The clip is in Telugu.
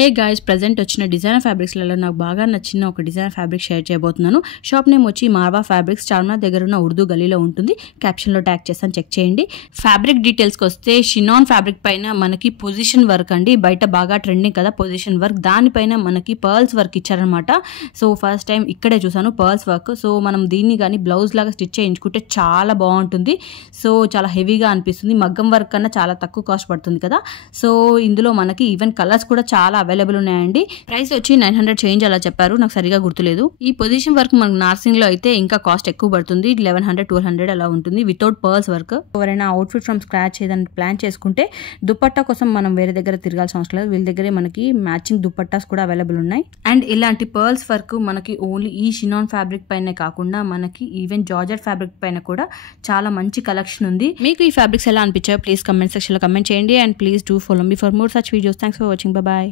హే గైస్, ప్రెజెంట్ వచ్చిన డిజైనర్ ఫ్యాబ్రిక్స్లలో నాకు బాగా నచ్చిన ఒక డిజైనర్ ఫ్యాబ్రిక్ షేర్ చేయబోతున్నాను. షాప్ నేమ్ వచ్చి మార్వా ఫ్యాబ్రిక్స్, చార్మినార్ దగ్గర ఉన్న ఉర్దూ గలీలో ఉంటుంది. క్యాప్షన్లో ట్యాగ్ చేస్తాను, చెక్ చేయండి. ఫ్యాబ్రిక్ డీటెయిల్స్కి వస్తే షినాన్ ఫ్యాబ్రిక్ పైన మనకి పొజిషన్ వర్క్ అండి. బయట బాగా ట్రెండింగ్ కదా పొజిషన్ వర్క్, దానిపైన మనకి పర్ల్స్ వర్క్ ఇచ్చారనమాట. సో ఫస్ట్ టైం ఇక్కడే చూసాను పర్ల్స్ వర్క్. సో మనం దీన్ని కానీ బ్లౌజ్ లాగా స్టిచ్ చేయించుకుంటే చాలా బాగుంటుంది. సో చాలా హెవీగా అనిపిస్తుంది. మగ్గం వర్క్ కన్నా చాలా తక్కువ కాస్ట్ పడుతుంది కదా. సో ఇందులో మనకి ఈవెన్ కలర్స్ కూడా చాలా అవైలబుల్ ఉన్నాయండి. ప్రైస్ వచ్చి 900 చేంజ్ అలా చెప్పారు, నాకు సరిగా గుర్తులేదు. ఈ పొజిషన్ వర్క్ మనకు నార్సింగ్ లో అయితే ఇంకా కాస్ట్ ఎక్కువ పడుతుంది. 1100 1200 అలా ఉంటుంది వితౌట్ పర్ల్స్ వర్క్. ఎవరైనా అవుట్ఫిట్ ఫ్రమ్ స్క్రాచ్ ఏదైనా ప్లాన్ చేసుకుంటే దుపట్టా కోసం మనం వేరే దగ్గర తిరగాల్సిన అవసరం లేదు. వీళ్ళ దగ్గరే మనకి మ్యాచింగ్ దుపట్టాస్ కూడా అవైలబుల్ ఉన్నాయి. అండ్ ఇలాంటి పర్ల్స్ వర్క్ మనకి ఓన్లీ ఈ షినాన్ ఫ్యాబ్రిక్ పైనే కాకుండా మనకి ఈవెన్ జార్జెట్ ఫ్యాబ్రిక్ పైన కూడా చాలా మంచి కలెక్షన్ ఉంది. మీకు ఈ ఫ్యాబ్రిక్స్ ఎలా అనిపించాయో ప్లీజ్ కమెంట్ సెక్షన్ లో కమెంట్ చేయండి. And please do follow me for more such videos. Thanks for watching. By.